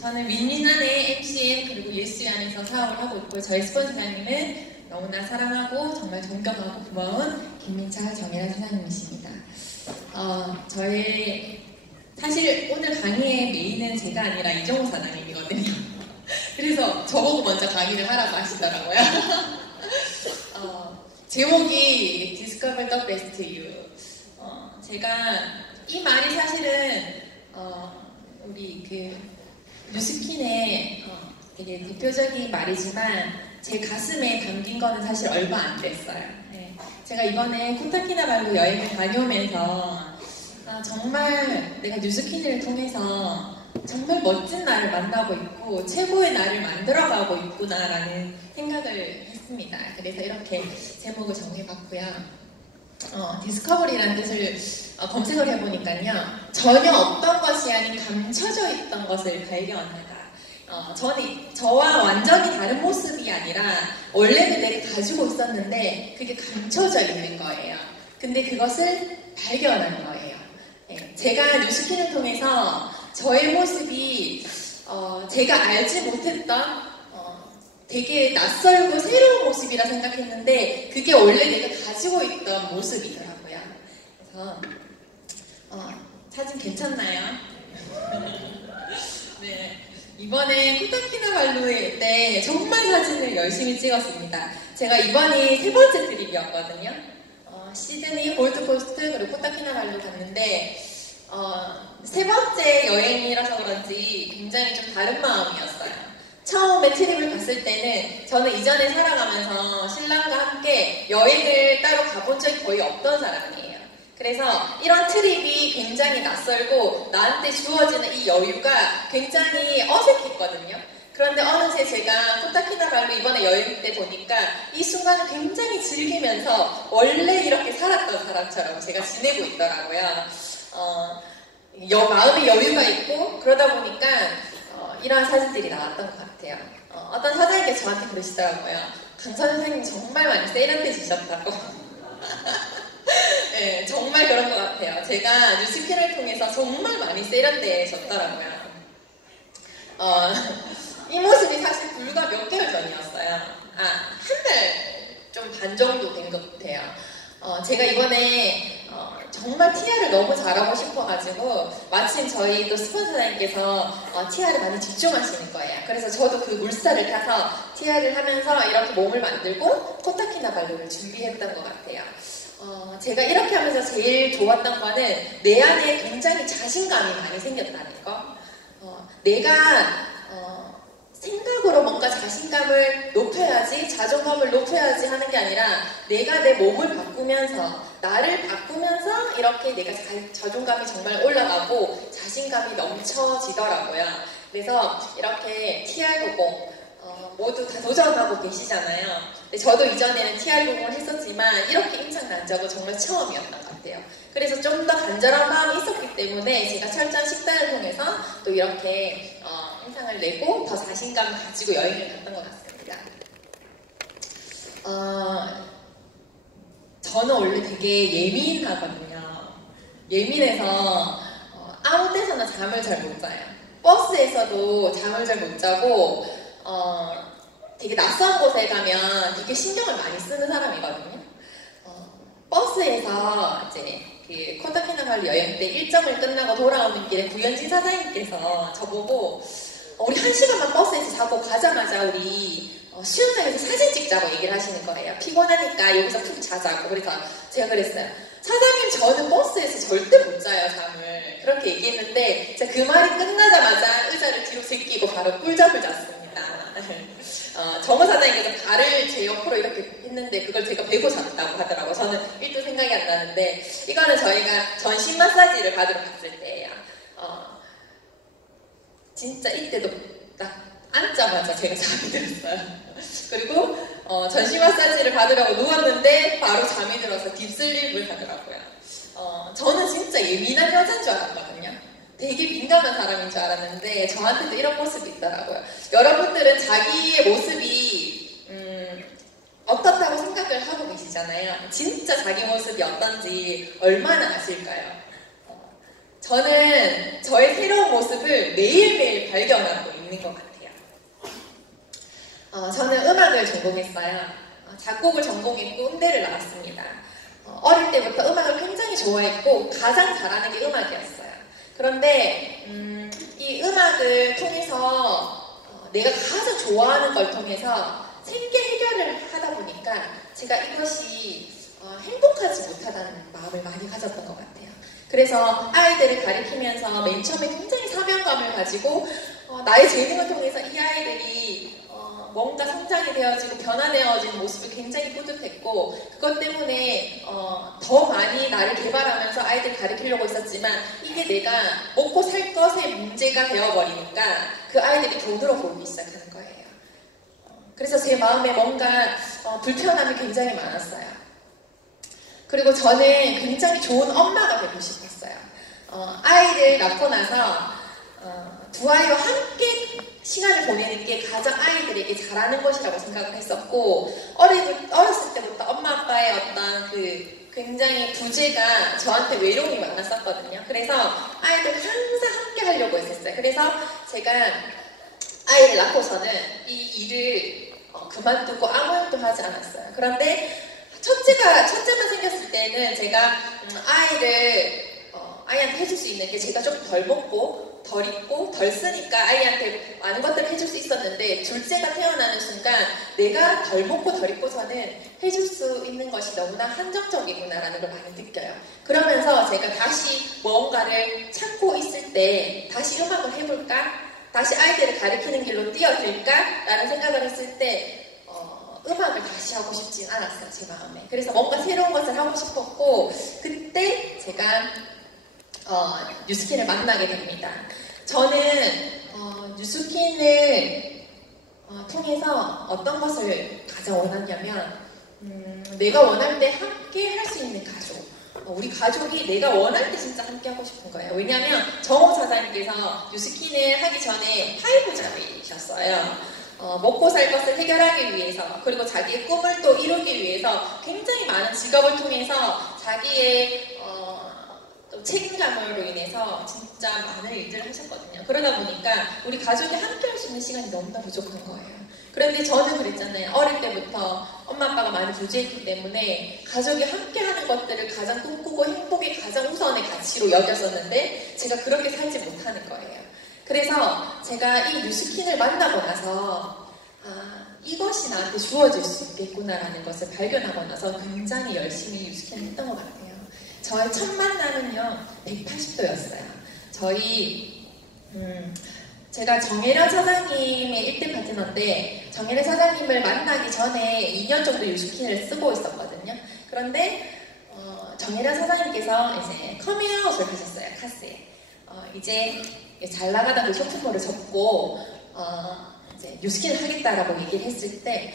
저는 윈윈한의 MCN 그리고 예수안에서 사업을 하고 있고 저희 스폰서님은 너무나 사랑하고 정말 존경하고 고마운 김민철 정혜란 사장님이십니다. 저희 사실 오늘 강의의 메인은 제가 아니라 이정호 사장님이거든요. 그래서 저보고 먼저 강의를 하라고 하시더라고요. 제목이 Discover the Best You. 제가 이 말이 사실은 우리 그 뉴스킨의 되게 대표적인 말이지만 제 가슴에 담긴 거는 사실 얼마 안 됐어요. 네. 제가 이번에 코타키나발루 여행을 다녀오면서 정말 내가 뉴스킨을 통해서 정말 멋진 나를 만나고 있고 최고의 나를 만들어가고 있구나라는 생각을 했습니다. 그래서 이렇게 제목을 정해봤고요. 디스커버리라는 뜻을 검색을 해보니까요. 전혀 없던 것이 아닌 감춰져 있던 것을 발견하다. 저와 완전히 다른 모습이 아니라 원래는 내가 가지고 있었는데 그게 감춰져 있는 거예요. 근데 그것을 발견한 거예요. 네, 제가 뉴스킨을 통해서 저의 모습이 제가 알지 못했던 되게 낯설고 새로운 모습이라 생각했는데 그게 원래 내가 가지고 있던 모습이더라고요. 그래서 사진 괜찮나요? 네. 이번에 코타키나발루에 때 정말 사진을 열심히 찍었습니다. 제가 이번이 세 번째 트립이었거든요. 시드니, 골드코스트, 그리고 코타키나발루 갔는데 세 번째 여행이라서 그런지 굉장히 좀 다른 마음이었어요. 처음에 트립을 갔을 때는 저는 이전에 살아가면서 신랑과 함께 여행을 따로 가본 적이 거의 없던 사람이에요. 그래서 이런 트립이 굉장히 낯설고 나한테 주어지는 이 여유가 굉장히 어색했거든요. 그런데 어느새 제가 코타키나발루 이번에 여행 때 보니까 이 순간을 굉장히 즐기면서 원래 이렇게 살았던 사람처럼 제가 지내고 있더라고요. 마음의 여유가 있고 그러다 보니까 이러한 사진들이 나왔던 것 같아요. 어떤 사장님께서 저한테 그러시더라고요. 강선 선생님 정말 많이 세련돼지셨다고. 네, 정말 그런 것 같아요. 제가 뉴스킨을 통해서 정말 많이 세련돼졌더라고요. 이 모습이 사실 불과 몇 개월 전이었어요. 한 달 좀 반 정도 된 것 같아요. 제가 이번에 정말 TR을 너무 잘하고 싶어가지고 마침 저희 또 스폰서님께서 TR에 많이 집중하시는 거예요. 그래서 저도 그 물살을 타서 TR을 하면서 이렇게 몸을 만들고 코타키나발루를 준비했던 것 같아요. 제가 이렇게 하면서 제일 좋았던 거는 내 안에 굉장히 자신감이 많이 생겼다는 거. 내가 생각으로 뭔가 자신감을 높여야지, 자존감을 높여야지 하는 게 아니라 내가 내 몸을 바꾸면서, 나를 바꾸면서 이렇게 내가 자존감이 정말 올라가고 자신감이 넘쳐지더라고요. 그래서 이렇게 TR90 모두 다 도전하고 계시잖아요. 근데 저도 이전에는 TR90을 했었지만 이렇게 임상난 적은 정말 처음이었던 것 같아요. 그래서 좀 더 간절한 마음이 있었기 때문에 제가 철저한 식단을 통해서 또 이렇게 임상을 내고 더 자신감을 가지고 여행을 갔던 것 같습니다. 저는 원래 되게 예민하거든요. 예민해서 아무 데서나 잠을 잘 못 자요. 버스에서도 잠을 잘 못 자고 되게 낯선 곳에 가면 되게 신경을 많이 쓰는 사람이거든요. 버스에서 이제 그 코타키나발루 여행 때 일정을 끝나고 돌아오는 길에 구현진 사장님께서 저보고 우리 1시간만 버스에서 자고 가자마자 우리 수영장에서 사진 찍자고 얘기를 하시는 거예요. 피곤하니까 여기서 푹 자자고. 그래서 제가 그랬어요. 사장님 저는 버스에서 절대 못 자요 잠을. 그렇게 얘기했는데 제가 그 말이 끝나자마자 의자를 뒤로 제끼고 바로 꿀잠을 잤습니다. 정호 사장님께서 발을 제 옆으로 이렇게 했는데 그걸 제가 베고 잤다고 하더라고요. 저는 1도 생각이 안 나는데 이거는 저희가 전신 마사지를 받으러 갔을 때예요. 진짜 이때도 딱 앉자마자 제가 잠이 들었어요. 그리고 전신 마사지를 받으려고 누웠는데 바로 잠이 들어서 딥슬립을 하더라고요. 저는 진짜 예민한 여자인 줄 알았거든요. 되게 민감한 사람인 줄 알았는데 저한테도 이런 모습이 있더라고요. 여러분들은 자기의 모습이 어떻다고 생각을 하고 계시잖아요. 진짜 자기 모습이 어떤지 얼마나 아실까요? 저는 저의 새로운 모습을 매일매일 발견하고 있는 것 같아요. 저는 음악을 전공했어요. 작곡을 전공했고 음대를 나왔습니다. 어릴 때부터 음악을 굉장히 좋아했고 가장 잘하는 게 음악이었어요. 그런데 이 음악을 통해서 내가 가장 좋아하는 걸 통해서 생계 해결을 하다 보니까 제가 이것이 행복하지 못하다는 마음을 많이 가졌던 것 같아요. 그래서 아이들을 가르치면서 맨 처음에 굉장히 사명감을 가지고 나의 재능을 통해서 이 아이들이 뭔가 성장이 되어지고 변화되어진 모습이 굉장히 뿌듯했고, 그것 때문에 더 많이 나를 개발하면서 아이들 가르치려고 했었지만 이게 내가 먹고 살 것의 문제가 되어버리니까 그 아이들이 돈으로 보이기 시작하는 거예요. 그래서 제 마음에 뭔가 불편함이 굉장히 많았어요. 그리고 저는 굉장히 좋은 엄마가 되고 싶었어요. 아이를 낳고 나서 두 아이와 함께 시간을 보내는 게 가장 아이들에게 잘하는 것이라고 생각을 했었고, 어렸을 때부터 엄마 아빠의 어떤 그 굉장히 부재가 저한테 외로움이 많았었거든요. 그래서 아이들 항상 함께 하려고 했었어요. 그래서 제가 아이를 낳고서는 이 일을 그만두고 아무 일도 하지 않았어요. 그런데 첫째만 생겼을 때는 제가 아이한테 해줄 수 있는 게 제가 좀 덜 먹고 덜 입고 덜 쓰니까 아이한테 많은 것들을 해줄 수 있었는데, 둘째가 태어나는 순간 내가 덜 먹고 덜 입고서는 해줄 수 있는 것이 너무나 한정적이구나라는 걸 많이 느껴요. 그러면서 제가 다시 뭔가를 찾고 있을 때 다시 음악을 해볼까? 다시 아이들을 가르치는 길로 뛰어들까? 라는 생각을 했을 때 음악을 다시 하고 싶진 않았어요, 제 마음에. 그래서 뭔가 새로운 것을 하고 싶었고, 그때 제가 뉴스킨을 만나게 됩니다. 저는 뉴스킨을 통해서 어떤 것을 가장 원하냐면 내가 원할 때 함께 할 수 있는 가족, 우리 가족이 내가 원할 때 진짜 함께 하고 싶은 거예요. 왜냐하면 정호 사장님께서 뉴스킨을 하기 전에 파이브잡이셨어요. 먹고 살 것을 해결하기 위해서, 그리고 자기의 꿈을 또 이루기 위해서 굉장히 많은 직업을 통해서 자기의 또 책임감으로 인해서 진짜 많은 일들을 하셨거든요. 그러다 보니까 우리 가족이 함께 할 수 있는 시간이 너무나 부족한 거예요. 그런데 저는 그랬잖아요. 어릴 때부터 엄마 아빠가 많이 부재했기 때문에 가족이 함께 하는 것들을 가장 꿈꾸고 행복의 가장 우선의 가치로 여겼었는데 제가 그렇게 살지 못하는 거예요. 그래서 제가 이 뉴스킨을 만나고 나서 이것이 나한테 주어질 수 있겠구나라는 것을 발견하고 나서 굉장히 열심히 뉴스킨을 했던 것 같아요. 저의 첫 만남은요 180도였어요. 제가 정혜련 사장님의 1대 파트너인데, 정혜련 사장님을 만나기 전에 2년 정도 뉴스킨을 쓰고 있었거든요. 그런데 정혜련 사장님께서 이제 커밍아웃을 하셨어요. 카스에. 이제 잘 나가던 그 쇼핑몰을 접고 이제 뉴스킨을 하겠다라고 얘기를 했을 때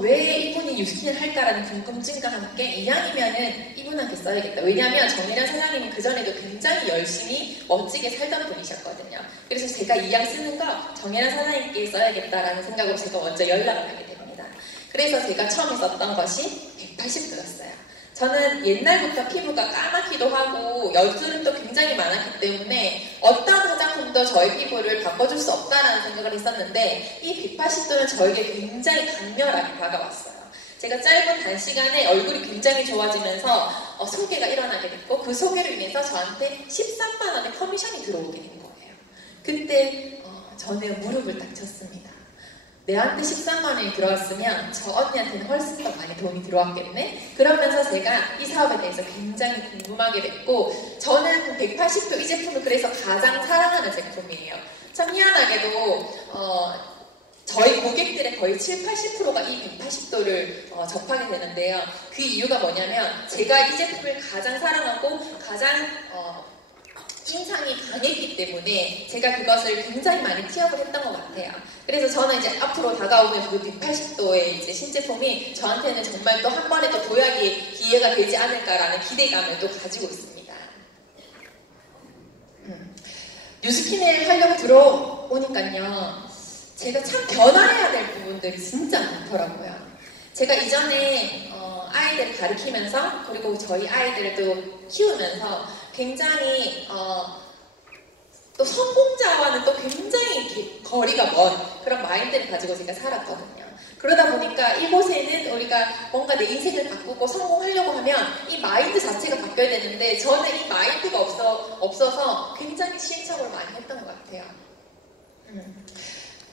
왜 이분이 뉴스킨을 할까라는 궁금증과 함께 이왕이면은 이분한테 써야겠다. 왜냐하면 정혜련 사장님은 그전에도 굉장히 열심히 멋지게 살던 분이셨거든요. 그래서 제가 이왕 쓰는 거 정혜련 사장님께 써야겠다라는 생각으로 제가 먼저 연락을 하게 됩니다. 그래서 제가 처음에 썼던 것이 180도였어요. 저는 옛날부터 피부가 까맣기도 하고 여드름도 굉장히 많았기 때문에 어떤 화장품도 저의 피부를 바꿔줄 수 없다라는 생각을 했었는데, 이 180도는 저에게 굉장히 강렬하게 다가왔어요. 제가 짧은 단시간에 얼굴이 굉장히 좋아지면서 소개가 일어나게 됐고, 그 소개로 인해서 저한테 13만 원의 커미션이 들어오게 된 거예요. 그때 저는 무릎을 딱 쳤습니다. 내한테 13만 원이 들어왔으면 저 언니한테는 훨씬 더 많이 돈이 들어왔겠네? 그러면서 제가 이 사업에 대해서 굉장히 궁금하게 됐고, 저는 180도 이 제품을 그래서 가장 사랑하는 제품이에요. 참 희한하게도 저희 고객들의 거의 7, 80%가 이 180도를 접하게 되는데요. 그 이유가 뭐냐면 제가 이 제품을 가장 사랑하고 가장 인상이 강했기 때문에 제가 그것을 굉장히 많이 취업을 했던 것 같아요. 그래서 저는 이제 앞으로 다가오는 그 180도의 이제 신제품이 저한테는 정말 또 한 번에 또 도약의 기회가 되지 않을까라는 기대감을 또 가지고 있습니다. 뉴스킨을 하려고 들어오니까요, 제가 참 변화해야 될 부분들이 진짜 많더라고요. 제가 이전에 아이들을 가르치면서, 그리고 저희 아이들을 또 키우면서 굉장히 또 성공자와는 또 굉장히 거리가 먼 그런 마인드를 가지고 제가 살았거든요. 그러다 보니까 이곳에는 우리가 뭔가 내 인생을 바꾸고 성공하려고 하면 이 마인드 자체가 바뀌어야 되는데 저는 이 마인드가 없어서 굉장히 시행착오를 많이 했던 것 같아요.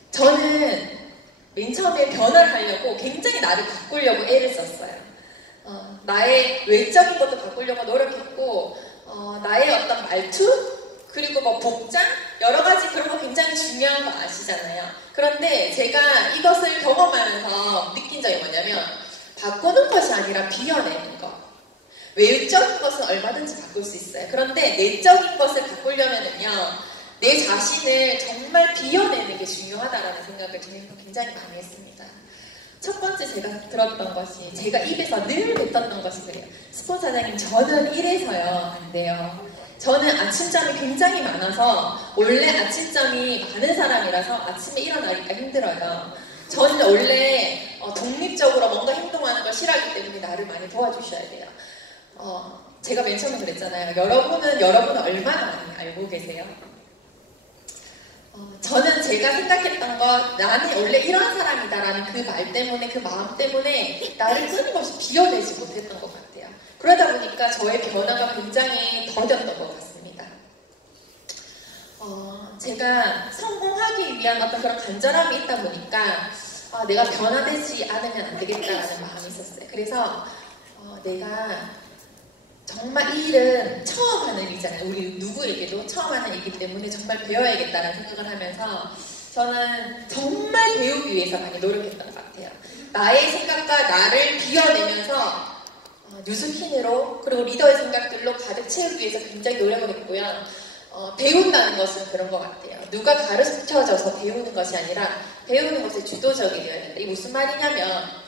저는 맨 처음에 변화를 하려고 굉장히 나를 바꾸려고 애를 썼어요. 나의 외적인 것도 바꾸려고 노력했고 나의 어떤 말투 그리고 뭐 복장 여러 가지 그런 거 굉장히 중요한 거 아시잖아요. 그런데 제가 이것을 경험하면서 느낀 점이 뭐냐면 바꾸는 것이 아니라 비워내는 것. 외적인 것은 얼마든지 바꿀 수 있어요. 그런데 내적인 것을 바꾸려면은요 내 자신을 정말 비워내는 게 중요하다라는 생각을 저는 굉장히 많이 했습니다. 첫 번째 제가 들었던 것이 제가 입에서 늘 뱉었던 것이 그래요. 스폰 사장님 저는 이래서요 안 돼요. 저는 아침잠이 굉장히 많아서 원래 아침잠이 많은 사람이라서 아침에 일어나기가 힘들어요. 저는 원래 독립적으로 뭔가 행동하는 걸 싫어하기 때문에 나를 많이 도와주셔야 돼요. 제가 맨 처음에 그랬잖아요. 여러분은 얼마나 많이 알고 계세요? 저는 제가 생각했던 것 나는 원래 이런 사람이다라는 그 말 때문에 그 마음 때문에 나를 끊임없이 비워내지 못했던 것 같아요. 그러다 보니까 저의 변화가 굉장히 더뎠던 것 같습니다. 제가 성공하기 위한 어떤 그런 간절함이 있다 보니까 내가 변화되지 않으면 안 되겠다라는 마음이 있었어요. 그래서 내가 정말 이 일은 처음 하는 일이잖아요. 우리 누구에게도 처음 하는 일이기 때문에 정말 배워야겠다는 생각을 하면서 저는 정말 배우기 위해서 많이 노력했던 것 같아요. 나의 생각과 나를 비워내면서 뉴스킨으로 그리고 리더의 생각들로 가득 채우기 위해서 굉장히 노력을 했고요. 배운다는 것은 그런 것 같아요. 누가 가르쳐줘서 배우는 것이 아니라 배우는 것에 주도적이 되어야 된다. 이게 무슨 말이냐면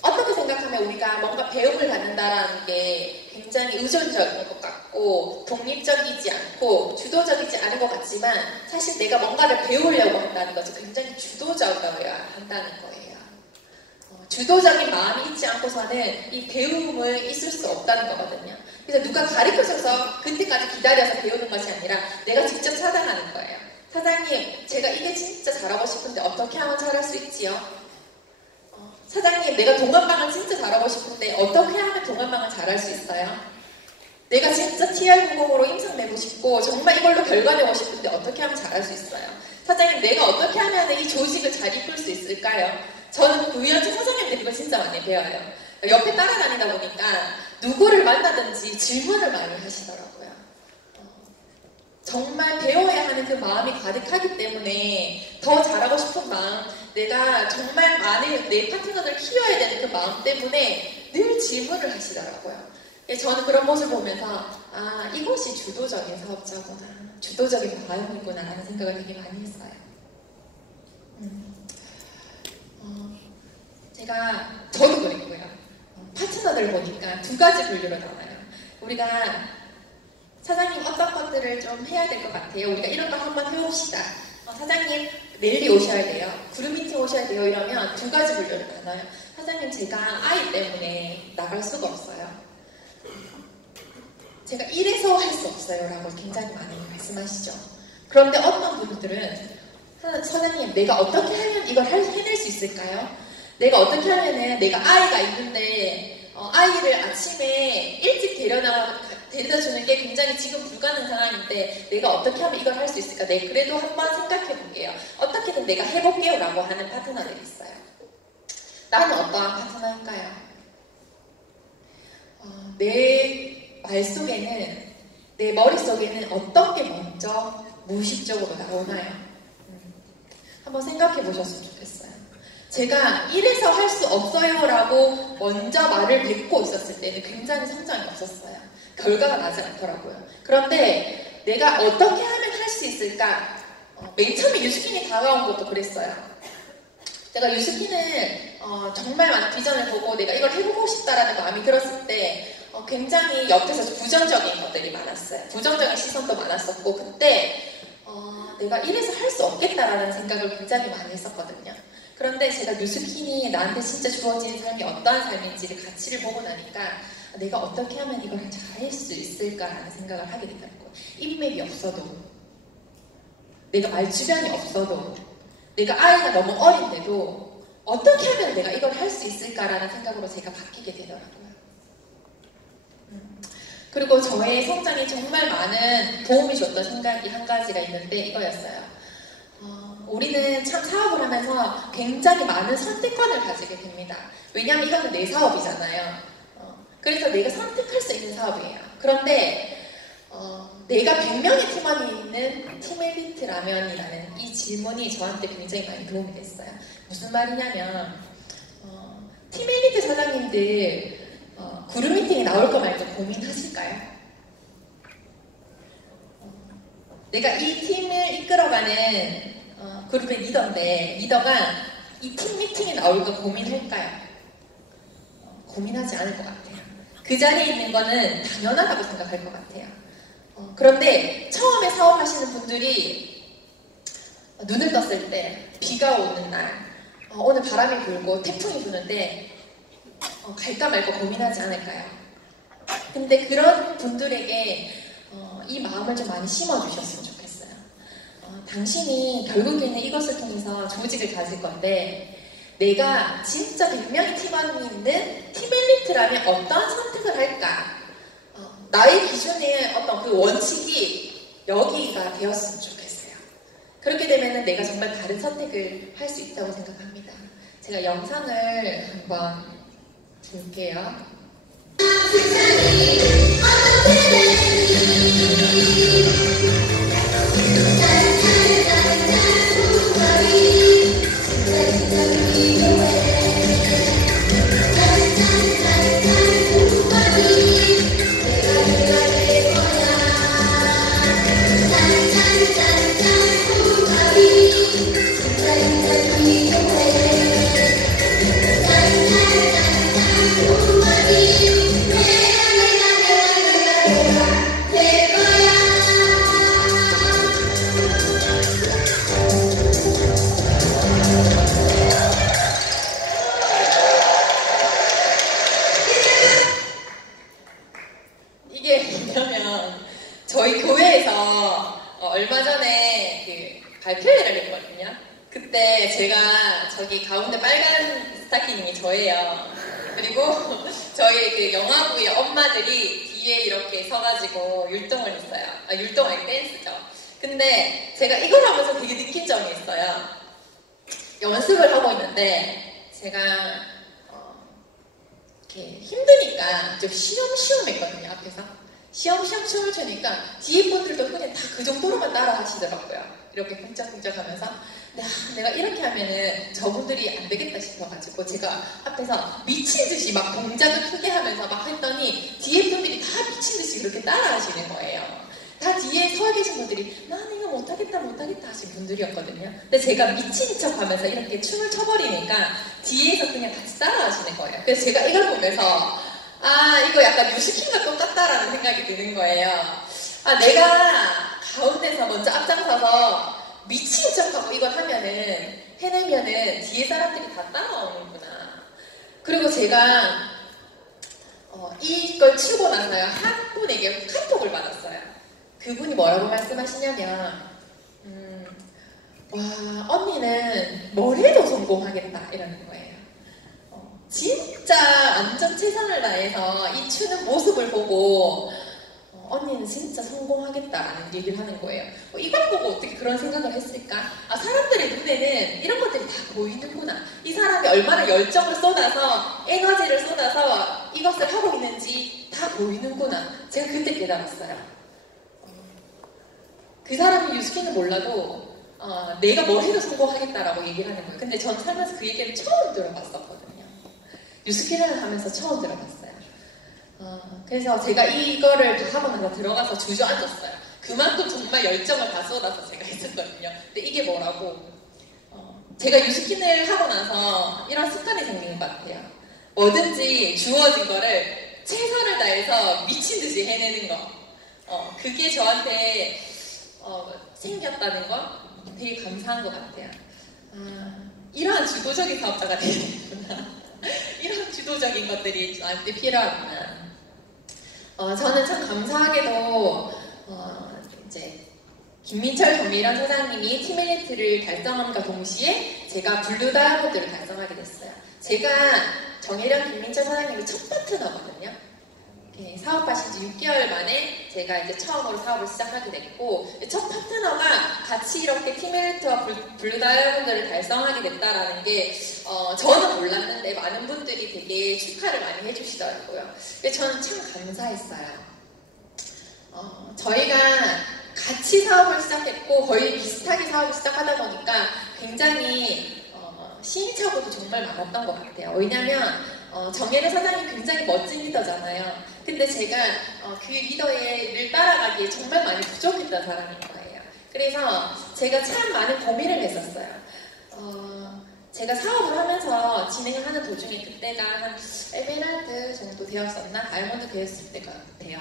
어떻게 생각하면 우리가 뭔가 배움을 받는다라는 게 굉장히 의존적인 것 같고 독립적이지 않고 주도적이지 않은 것 같지만 사실 내가 뭔가를 배우려고 한다는 것은 굉장히 주도적이어야 한다는 거예요. 주도적인 마음이 있지 않고서는 이 배움을 있을 수 없다는 거거든요. 그래서 누가 가르쳐줘서 그때까지 기다려서 배우는 것이 아니라 내가 직접 찾아가는 거예요. 사장님, 제가 이게 진짜 잘하고 싶은데 어떻게 하면 잘할 수 있지요? 사장님, 내가 동안방을 진짜 잘하고 싶은데 어떻게 하면 동안방을 잘할 수 있어요? 내가 진짜 TR90으로 인상 내고 싶고 정말 이걸로 결과 내고 싶은데 어떻게 하면 잘할 수 있어요? 사장님, 내가 어떻게 하면 이 조직을 잘 이끌 수 있을까요? 저는 구의원직 사장님들 이거 진짜 많이 배워요. 옆에 따라다니다 보니까 누구를 만나든지 질문을 많이 하시더라고요. 정말 배워야 하는 그 마음이 가득하기 때문에 더 잘하고 싶은 마음, 내가 정말 많은 내 파트너들을 키워야 되는 그 마음 때문에 늘 질문을 하시더라고요. 저는 그런 모습을 보면서 이것이 주도적인 사업자구나, 주도적인 마음이구나 라는 생각을 되게 많이 했어요. 저도 그랬고요. 파트너들 보니까 두 가지 분류로 나와요. 우리가 사장님 어떤 것들을 좀 해야 될 것 같아요. 우리가 이런 거 한번 해봅시다. 사장님 랠리 오셔야 돼요. 그룹 미팅 오셔야 돼요. 이러면 두 가지 분류로 나눠요. 사장님 제가 아이 때문에 나갈 수가 없어요. 제가 이래서 할 수 없어요 라고 굉장히 많이 말씀하시죠. 그런데 어떤 분들은 사장님 내가 어떻게 하면 이걸 해낼 수 있을까요? 내가 어떻게 하면은 내가 아이가 있는데 아이를 아침에 일찍 데려다 주는 게 굉장히 지금 불가능한 상황인데 내가 어떻게 하면 이걸 할 수 있을까? 네, 그래도 한번 생각해 볼게요. 어떻게든 내가 해볼게요 라고 하는 파트너들이 있어요. 나는 어떠한 파트너인가요? 내 말 속에는, 내 머릿속에는 어떤 게 먼저 무의식적으로 나오나요? 한번 생각해 보셨으면 좋겠어요. 제가 이래서 할 수 없어요 라고 먼저 말을 뱉고 있었을 때는 굉장히 성장이 없었어요. 결과가 나지 않더라고요. 그런데 내가 어떻게 하면 할 수 있을까? 맨 처음에 유스킨이 다가온 것도 그랬어요. 내가 유스킨을 정말 많은 비전을 보고 내가 이걸 해보고 싶다라는 마음이 들었을 때 굉장히 옆에서 부정적인 것들이 많았어요. 부정적인 시선도 많았었고 그때 내가 이래서 할 수 없겠다라는 생각을 굉장히 많이 했었거든요. 그런데 제가 뉴스킨이 나한테 진짜 주어지는 삶이 어떠한 삶인지를 가치를 보고 나니까 내가 어떻게 하면 이걸 잘할 수 있을까라는 생각을 하게 되더라고요. 인맥이 없어도, 내가 말주변이 없어도, 내가 아이가 너무 어린데도 어떻게 하면 내가 이걸 할 수 있을까라는 생각으로 제가 바뀌게 되더라고요. 그리고 저의 성장에 정말 많은 도움이 줬던 생각이 한 가지가 있는데 이거였어요. 우리는 참 사업을 하면서 굉장히 많은 선택권을 가지게 됩니다. 왜냐하면 이거는 내 사업이잖아요. 그래서 내가 선택할 수 있는 사업이에요. 그런데 내가 100명의 팀원이 있는 팀엘리트라면이라는 이 질문이 저한테 굉장히 많이 도움이 됐어요. 무슨 말이냐면 팀엘리트 사장님들 그룹 미팅에 나올 거 말고 고민하실까요? 내가 이 팀을 이끌어가는 그룹의 리더인데 리더가 이 팀 미팅에 나올 거 고민할까요? 고민하지 않을 것 같아요. 그 자리에 있는 거는 당연하다고 생각할 것 같아요. 그런데 처음에 사업하시는 분들이 눈을 떴을 때 비가 오는 날 오늘 바람이 불고 태풍이 부는데 갈까 말까 고민하지 않을까요? 근데 그런 분들에게 이 마음을 좀 많이 심어주셨으면 좋겠어요. 당신이 결국에는 이것을 통해서 조직을 가질 건데 내가 진짜 100명의 팀원이 있는 팀엘리트라면 어떤 선택을 할까? 나의 기준의 어떤 그 원칙이 여기가 되었으면 좋겠어요. 그렇게 되면 내가 정말 다른 선택을 할 수 있다고 생각합니다. 제가 영상을 한번 볼게요. 이게 뭐냐면 저희 교회에서 얼마 전에 그 발표회를 했거든요. 그때 제가 저기 가운데 빨간 스타킹이 저예요. 그리고 저희 그 영화부의 엄마들이 뒤에 이렇게 서가지고 율동을 했어요. 율동 아니 댄스죠. 근데 제가 이걸 하면서 되게 느낀 점이 있어요. 연습을 하고 있는데 제가 이렇게 힘드니까 좀 시험시험 했거든요. 앞에서 시험시험 춤을 추니까 뒤에 분들도 그냥 다 그 정도로만 따라 하시더라고요. 이렇게 쿵짝쿵짝 하면서 내가 이렇게 하면은 저분들이 안 되겠다 싶어가지고 제가 앞에서 미친 듯이 막 동작을 크게 하면서 막 했더니 뒤에 분들이 다 미친 듯이 그렇게 따라 하시는 거예요. 다 뒤에 서 계신 분들이 나는 이거 못하겠다 하신 분들이었거든요. 근데 제가 미친 척 하면서 이렇게 춤을 춰버리니까 뒤에서 그냥 같이 따라 하시는 거예요. 그래서 제가 이걸 보면서 이거 약간 뉴스킨과 똑같다라는 생각이 드는 거예요. 내가 가운데서 먼저 앞장서서 미친 척하고 이걸 하면은 해내면은 뒤에 사람들이 다 따라오는구나. 그리고 제가 이걸 치고 나서요 한 분에게 카톡을 받았어요. 그분이 뭐라고 말씀하시냐면 와 언니는 뭘 해도 성공하겠다 이러는 거예요. 진짜 완전 최선을 다해서 이 추는 모습을 보고 언니는 진짜 성공하겠다라는 얘기를 하는 거예요. 이걸 보고 어떻게 그런 생각을 했을까? 사람들의 눈에는 이런 것들이 다 보이는구나. 이 사람이 얼마나 열정을 쏟아서 에너지를 쏟아서 이것을 하고 있는지 다 보이는구나. 제가 그때 깨달았어요. 그 사람이 유스킨은 몰라도 내가 뭘 해도 성공하겠다라고 얘기를 하는 거예요. 근데 전 살면서 그 얘기를 처음 들어봤었거든요. 유스킨을 하면서 처음 들어봤어요. 그래서 제가 이거를 하고 나서 들어가서 주저앉았어요. 그만큼 정말 열정을 다 쏟아서 제가 했었거든요. 근데 이게 뭐라고? 제가 유스킨을 하고 나서 이런 습관이 생긴 것 같아요. 뭐든지 주어진 거를 최선을 다해서 미친 듯이 해내는 거. 그게 저한테 생겼다는 거 되게 감사한 것 같아요. 이러한 주도적인 사업자가 되겠구나. 이런 주도적인 것들이 저한테 필요하구나. 저는 참 감사하게도 이제 김민철 정미란 사장님이 팀메리트를 달성함과 동시에 제가 블루 다이아몬드를 달성하게 됐어요. 제가 정혜령 김민철 사장님이 첫 파트너거든요. 사업하신 지 6개월 만에 제가 이제 처음으로 사업을 시작하게 됐고, 첫 파트너가 같이 이렇게 팀메리트와 블루 다이아몬드를 달성하게 됐다라는 게 저는 몰랐는데 많은 분들이 되게 축하를 많이 해주시더라고요. 그래서 저는 참 감사했어요. 저희가 같이 사업을 시작했고 거의 비슷하게 사업을 시작하다 보니까 굉장히 시행착오도 정말 많았던 것 같아요. 왜냐면 정혜래 사장님이 굉장히 멋진 리더잖아요. 근데 제가 그 리더를 따라가기에 정말 많이 부족했던 사람인 거예요. 그래서 제가 참 많은 고민을 했었어요. 제가 사업을 하면서 진행을 하는 도중에 그때가 한 에메랄드 정도 되었었나? 다이아몬드 되었을 때가 같아요.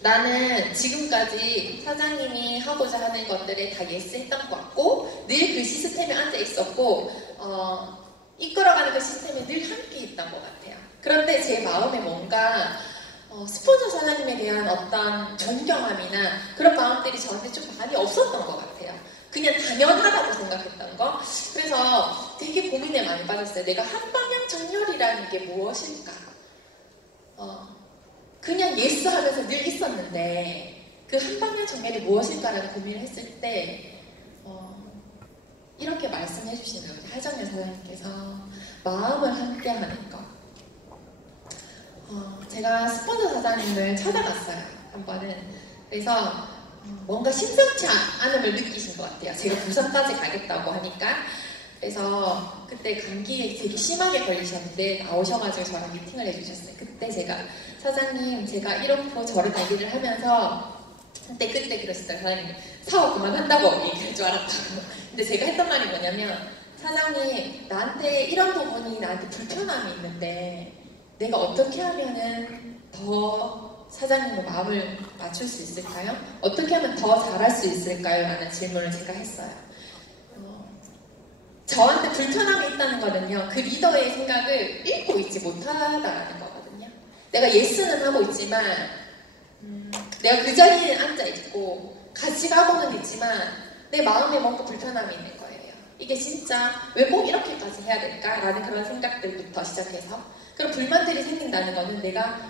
나는 지금까지 사장님이 하고자 하는 것들에 다 예스 했던 것 같고 늘 그 시스템에 앉아 있었고 이끌어가는 그 시스템에 늘 함께 있던 것 같아요. 그런데 제 마음에 뭔가 스폰서 사장님에 대한 어떤 존경함이나 그런 마음들이 저한테 좀 많이 없었던 것 같아요. 그냥 당연하다고 생각했던 거. 그래서 되게 고민에 많이 빠졌어요. 내가 한방향 정렬이라는 게 무엇일까? 그냥 예스 하면서 늘 있었는데 그 한방향 정렬이 무엇일까라는 고민을 했을 때 이렇게 말씀해 주시는 거죠. 하정연 사장님께서 마음을 함께 하는 것. 제가 스폰서 사장님을 찾아갔어요. 한 번은. 그래서 뭔가 심상치 않음을 느끼신 것 같아요. 제가 부산까지 가겠다고 하니까. 그래서 그때 감기에 되게 심하게 걸리셨는데 나오셔가지고 저랑 미팅을 해주셨어요. 그때 제가 사장님 제가 이렇게 저를 얘기를 하면서 그때 그러시더라고요. 사장님 사업 그만한다고 얘기할 줄 알았다고. 근데 제가 했던 말이 뭐냐면 사장님 나한테 이런 부분이 나한테 불편함이 있는데 내가 어떻게 하면은 더 사장님의 마음을 맞출 수 있을까요? 어떻게 하면 더 잘할 수 있을까요? 라는 질문을 제가 했어요. 저한테 불편함이 있다는 거는요, 그 리더의 생각을 읽고 있지 못하다라는 거거든요. 내가 예스는 하고 있지만 내가 그 자리에 앉아있고 같이 가고는 있지만 내 마음에 뭔가 불편함이 있는 거예요. 이게 진짜 왜 꼭 이렇게까지 해야 될까? 라는 그런 생각들부터 시작해서 그런 불만들이 생긴다는 거는 내가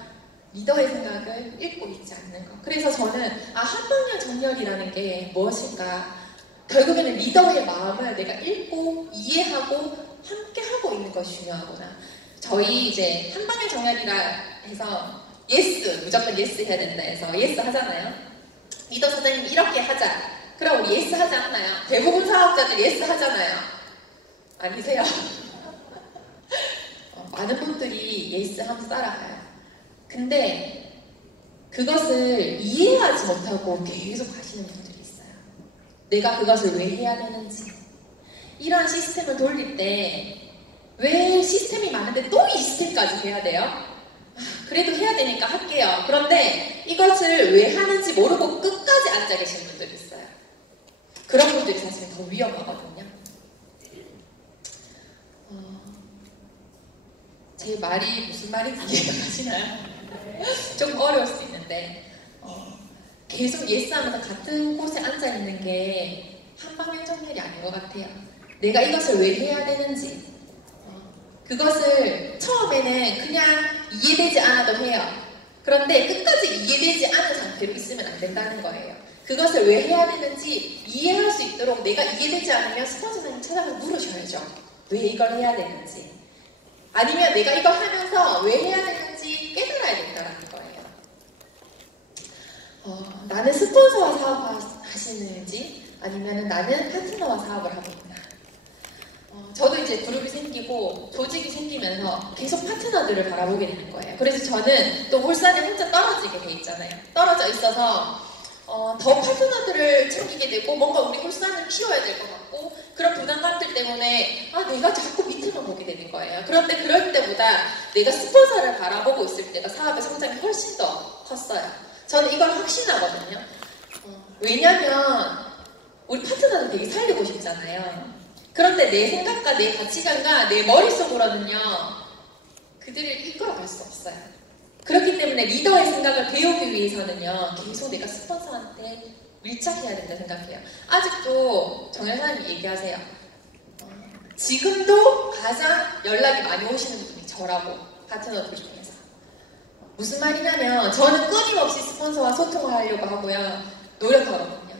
리더의 생각을 읽고 있지 않는 거. 그래서 저는 한방향 정렬이라는 게 무엇일까? 결국에는 리더의 마음을 내가 읽고 이해하고 함께 하고 있는 것이 중요하구나. 저희 이제 한방향 정렬이라 해서 예스, 무조건 예스 해야 된다 해서 예스 하잖아요. 리더 사장님이 이렇게 하자. 그럼 우리 예스 하지 않나요? 대부분 사업자들 예스 하잖아요. 아니세요? 많은 분들이 예스 하면서 따라가요. 근데 그것을 이해하지 못하고 계속 가시는 분들이 있어요. 내가 그것을 왜 해야 되는지. 이런 시스템을 돌릴 때 왜 시스템이 많은데 또 이 시스템까지 해야 돼요? 그래도 해야 되니까 할게요. 그런데 이것을 왜 하는지 모르고 끝까지 앉아 계신 분들이 있어요. 그런 분들이 사실 더 위험하거든요. 제 말이 무슨 말인지 이해가 가시나요? 좀 어려울 수 있는데 계속 예스하면서 같은 곳에 앉아있는 게 한방향 정렬이 아닌 것 같아요. 내가 이것을 왜 해야 되는지 그것을 처음에는 그냥 이해되지 않아도 해요. 그런데 끝까지 이해되지 않은 상태로 있으면 안 된다는 거예요. 그것을 왜 해야 되는지 이해할 수 있도록 내가 이해되지 않으면 스폰서님 찾아가서 물으셔야죠. 왜 이걸 해야 되는지. 아니면 내가 이걸 하면서 왜 해야 되는지 깨달아야 된다는 거예요. 나는 스폰서와 사업하시는지 아니면 나는 파트너와 사업을 하고 있구나. 저도 이제 그룹이 생기고 조직이 생기면서 계속 파트너들을 바라보게 되는 거예요. 그래서 저는 또 울산에 혼자 떨어지게 돼 있잖아요. 떨어져 있어서 더 파트너들을 챙기게 되고 뭔가 우리 울산을 키워야 될 것 같고 그런 부담감들 때문에 내가 자꾸 밑에만 보게 되는 거예요. 그런데 그럴 때보다 내가 스폰서를 바라보고 있을 때가 사업의 성장이 훨씬 더 컸어요. 저는 이걸 확신하거든요. 왜냐면 우리 파트너들 되게 살리고 싶잖아요. 그런데 내 생각과 내 가치관과 내 머릿속으로는요 그들을 이끌어갈 수 없어요. 그렇기 때문에 리더의 생각을 배우기 위해서는요, 계속 내가 스폰서한테 밀착해야 된다 생각해요. 아직도 정연사님이 얘기하세요. 지금도 가장 연락이 많이 오시는 분이 저라고, 파트너들 중에서. 무슨 말이냐면 저는 끊임없이 스폰서와 소통을 하려고 하고요, 노력하거든요.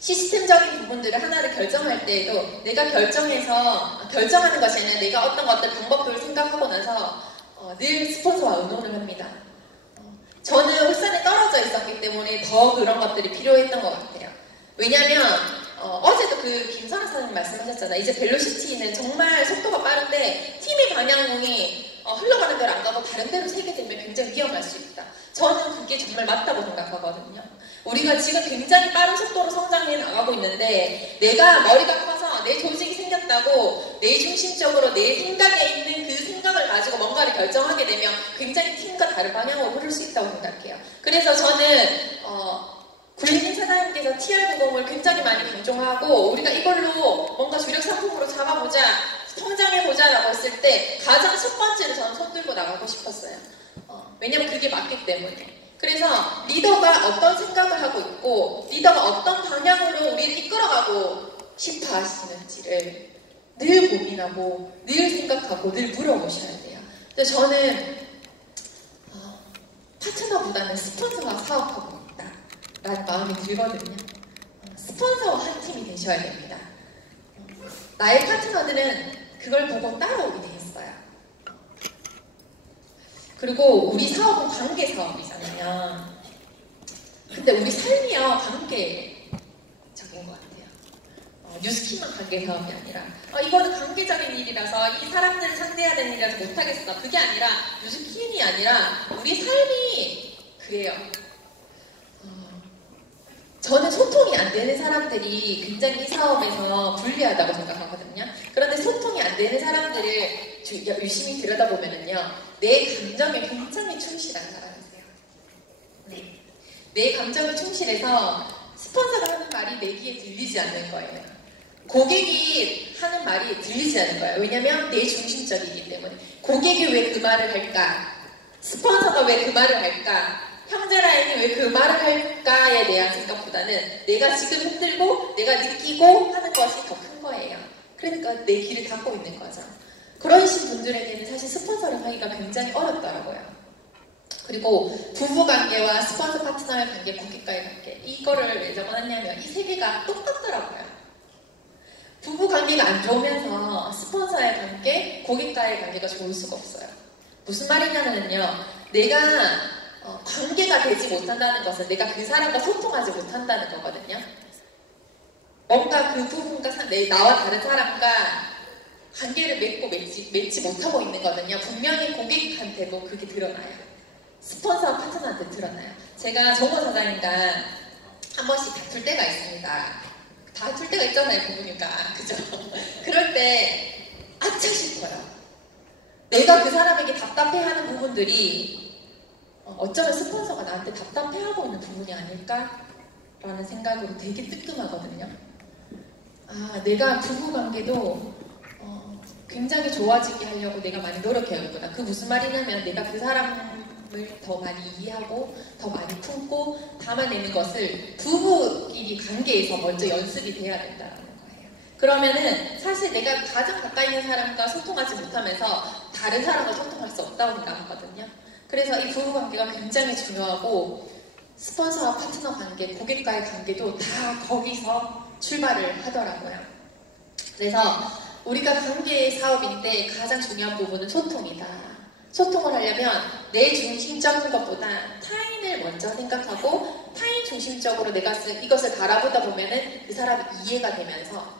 시스템적인 부분들을 하나를 결정할 때에도 내가 결정하는 것이 아니라 내가 어떤 방법들을 생각하고 나서 늘 스폰서와 의논을 합니다. 저는 울산에 떨어져 있었기 때문에 더 그런 것들이 필요했던 것 같아요. 왜냐면 어제도 그 김선아 사장님 말씀하셨잖아요. 이제 벨로시티는 정말 속도가 빠른데 팀의 방향이 흘러가는 대로 안 가고 다른 데로 새게 되면 굉장히 위험할 수 있다. 저는 그게 정말 맞다고 생각하거든요. 우리가 지금 굉장히 빠른 속도로 성장해 나가고 있는데 내가 머리가 커서 내 조직이 생겼다고 내 중심적으로 내 생각에 있는 그 생각을 가지고 뭔가를 결정하게 되면 굉장히 팀과 다른 방향으로 흐를 수 있다고 생각해요. 그래서 저는 굴리님 사장님께서 TR90을 굉장히 많이 강조하고 우리가 이걸로 뭔가 주력 상품으로 잡아보자, 성장해보자 라고 했을 때 가장 첫 번째로 저는 손들고 나가고 싶었어요. 왜냐면 그게 맞기 때문에. 그래서 리더가 어떤 생각을 하고 있고 리더가 어떤 방향으로 우리를 이끌어가고 싶어 하시는지를 늘 고민하고 늘 생각하고 늘 물어보셔야 돼요. 근데 저는 파트너보다는 스폰서와 사업하고 있다 라는 마음이 들거든요. 스폰서와 한 팀이 되셔야 됩니다. 나의 파트너들은 그걸 보고 따라오게 돼 있어요. 그리고 우리 사업은 관계 사업이잖아요. 근데 우리 삶이요 관계적인 것 같아요. 뉴스키만 관계 사업이 아니라 이거는 관계적인 일이라서 이 사람들을 상대해야 되는 일이라서 못하겠어. 그게 아니라 뉴스킨이 아니라 우리 삶이 그래요. 저는 소통이 안 되는 사람들이 굉장히 이 사업에서 불리하다고 생각하거든요. 그런데 소통이 안 되는 사람들을 유심히 들여다보면요. 내 감정에 굉장히 충실한 사람이세요. 네. 내 감정에 충실해서 스폰서가 하는 말이 내 귀에 들리지 않는 거예요. 고객이 하는 말이 들리지 않는 거예요. 왜냐면 내 중심적이기 때문에. 고객이 왜 그 말을 할까? 스폰서가 왜 그 말을 할까? 형제라인이 왜 그 말을 할까에 대한 생각보다는 내가 지금 흔들고 내가 느끼고 하는 것이 더 큰 거예요. 그러니까 내 귀를 닫고 있는 거죠. 그러신 분들에게는 사실 스폰서를 하기가 굉장히 어렵더라고요. 그리고 부부관계와 스폰서 파트너의 관계, 고객과의 관계 이거를 왜 적어놨냐면 이 세 개가 똑같더라고요. 부부관계가 안 좋으면서 스폰서의 관계, 고객과의 관계가 좋을 수가 없어요. 무슨 말이냐면요. 내가 관계가 되지 못한다는 것은 내가 그 사람과 소통하지 못한다는 거거든요. 뭔가 그 부분과 나와 다른 사람과 관계를 맺지 못하고 있는 거거든요. 분명히 고객한테도 그게 드러나요. 스폰서와 파트너한테 드러나요. 제가 정호 사장님과 한 번씩 다툴 때가 있습니다. 다툴 때가 있잖아요, 부부니까. 그죠? 그럴 때 아차 싶어요. 내가 그 사람에게 답답해하는 부분들이 어쩌면 스폰서가 나한테 답답해하고 있는 부분이 아닐까라는 생각으로 되게 뜨끔하거든요. 내가 부부관계도 굉장히 좋아지게 하려고 내가 많이 노력해야겠구나. 그 무슨 말이냐면 내가 그 사람을 더 많이 이해하고 더 많이 품고 담아내는 것을 부부끼리 관계에서 먼저 연습이 돼야 된다는 거예요. 그러면은 사실 내가 가장 가까이 있는 사람과 소통하지 못하면서 다른 사람과 소통할 수 없다고 생각하거든요. 그래서 이 부부관계가 굉장히 중요하고 스폰서와 파트너 관계, 고객과의 관계도 다 거기서 출발을 하더라고요. 그래서 우리가 관계의 사업인데 가장 중요한 부분은 소통이다. 소통을 하려면 내 중심적인 것보다 타인을 먼저 생각하고 타인 중심적으로 내가 이것을 바라보다 보면은 그 사람이 이해가 되면서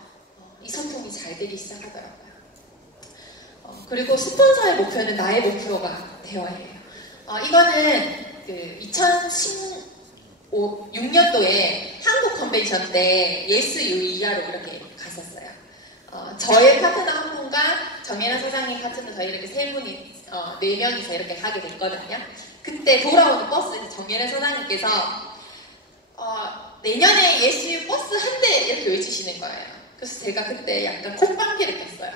이 소통이 잘 되기 시작하더라고요. 그리고 스폰서의 목표는 나의 목표가 되어야 해요. 이거는 그 2016년도에 한국 컨벤션 때 예스 유이하로 이렇게 갔었어요. 저의 파트너 한 분과 정혜나 사장님 파트너 저희 이렇게 세 분이 네 명이서 이렇게 가게 됐거든요. 그때 돌아오는 버스에서 정혜나 사장님께서 내년에 예스 버스 한 대 이렇게 외치시는 거예요. 그래서 제가 그때 약간 콧방귀를 꼈어요.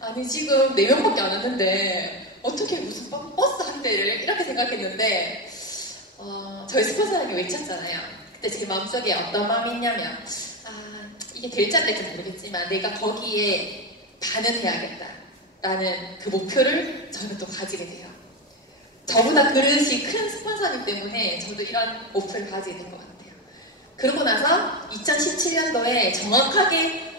아니 지금 4명밖에 안 왔는데 어떻게 무슨 버스 한 그때를 이렇게 생각했는데 저희 스폰서에게 외쳤잖아요. 그때 제 마음속에 어떤 마음이 있냐면 이게 될지 안 될지 모르겠지만 내가 거기에 반은 해야겠다 라는 그 목표를 저는 또 가지게 돼요. 저보다 그릇이 큰 스폰서이기 때문에 저도 이런 목표를 가지게 된 것 같아요. 그러고 나서 2017년도에 정확하게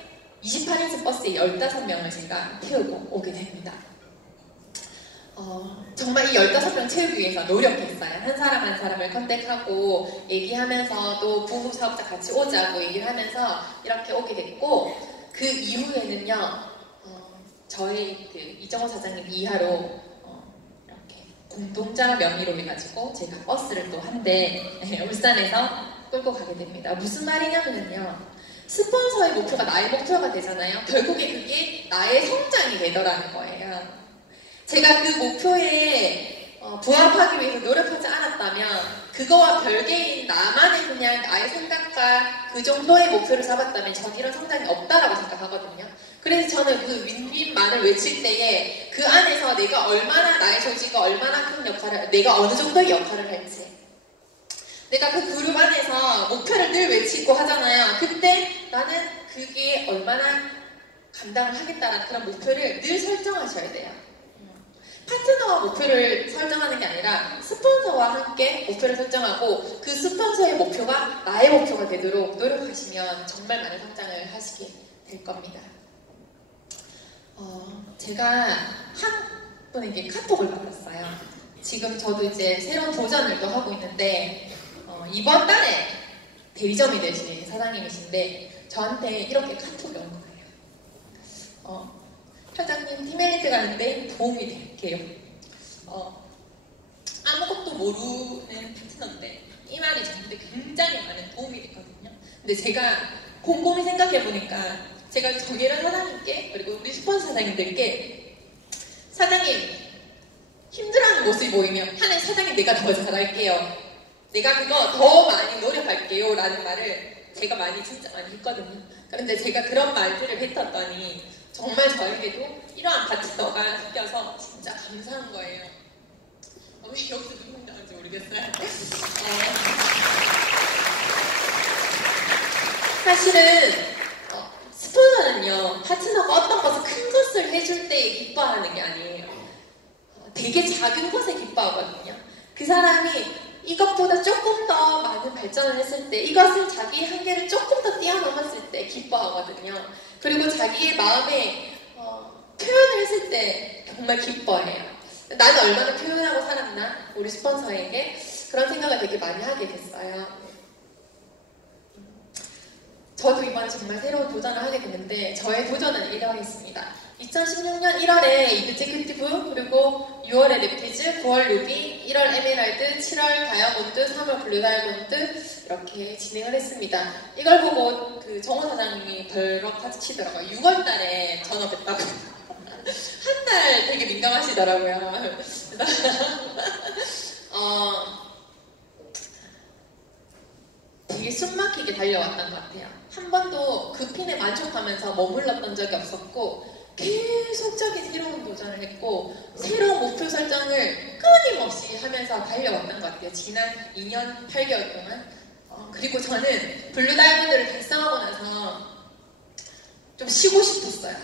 28인승 버스에 15명을 제가 태우고 오게 됩니다. 정말 이 15명 채우기 위해서 노력했어요. 한 사람 한 사람을 컨택하고 얘기하면서 또 부부 사업자 같이 오자고 얘기를 하면서 이렇게 오게 됐고, 그 이후에는요, 저희 그 이정호 사장님 이하로 이렇게 공동자 명의로 해가지고 제가 버스를 또 한 대 울산에서 끌고 가게 됩니다. 무슨 말이냐면요, 스폰서의 목표가 나의 목표가 되잖아요. 결국에 그게 나의 성장이 되더라는 거예요. 제가 그 목표에 부합하기 위해서 노력하지 않았다면, 그거와 별개인 나만의 그냥 나의 생각과 그 정도의 목표를 잡았다면 전 이런 성장이 없다라고 생각하거든요. 그래서 저는 그 윈윈만을 외칠 때에 그 안에서 내가 얼마나 나의 조직이 얼마나 큰 역할을, 내가 어느 정도의 역할을 할지, 내가 그 그룹 안에서 목표를 늘 외치고 하잖아요. 그때 나는 그게 얼마나 감당을 하겠다는 그런 목표를 늘 설정하셔야 돼요. 파트너와 목표를 설정하는 게 아니라 스폰서와 함께 목표를 설정하고 그 스폰서의 목표가 나의 목표가 되도록 노력하시면 정말 많은 성장을 하시게 될 겁니다. 제가 한 분에게 카톡을 받았어요. 지금 저도 이제 새로운 도전을 또 하고 있는데 이번 달에 대리점이 되신 사장님이신데 저한테 이렇게 카톡이 온 거예요. 사장님, 팀메리트 가는데 도움이 될게요. 아무것도 모르는 파트너인데 이 말이 저한테 굉장히 많은 도움이 됐거든요. 근데 제가 곰곰이 생각해보니까 제가 정예련 사장님께 그리고 우리 스폰서 사장님들께 사장님 힘들어하는 모습이 보이면 하는 사장님 내가 더 잘할게요. 내가 그거 더 많이 노력할게요 라는 말을 제가 진짜 많이 했거든요. 그런데 제가 그런 말들을 뱉었더니 정말 저에게도 이러한 파트너가 생겨서 진짜 감사한 거예요. 왜 여기서 눈물 나는지 모르겠어요. 사실은 스폰서는요, 파트너가 어떤 것을 큰 것을 해줄 때 기뻐하는 게 아니에요. 되게 작은 것에 기뻐하거든요. 그 사람이 이것보다 조금 더 많은 발전을 했을 때, 이것을 자기 한계를 조금 더 뛰어넘었을 때 기뻐하거든요. 그리고 자기의 마음에 표현을 했을 때 정말 기뻐해요. 나는 얼마나 표현하고 살았나? 우리 스폰서에게 그런 생각을 되게 많이 하게 됐어요. 저도 이번에 정말 새로운 도전을 하게 됐는데 저의 도전은 이러했습니다. 2016년 1월에 이그제큐티브, 그리고 6월에 네피즈, 9월 루비, 1월 에메랄드, 7월 다이아몬드, 3월 블루 다이아몬드 이렇게 진행을 했습니다. 이걸 보고 그 정호 사장님이 벌럭 치더라고요. 6월 달에 전업했다고. 한 달 되게 민감하시더라고요. 되게 숨막히게 달려왔던 것 같아요. 한 번도 그 핀에 만족하면서 머물렀던 적이 없었고 계속적인 새로운 도전을 했고 새로운 목표 설정을 끊임없이 하면서 달려왔던 것 같아요. 지난 2년 8개월 동안. 그리고 저는 블루 다이아몬드를 달성하고 나서 좀 쉬고 싶었어요.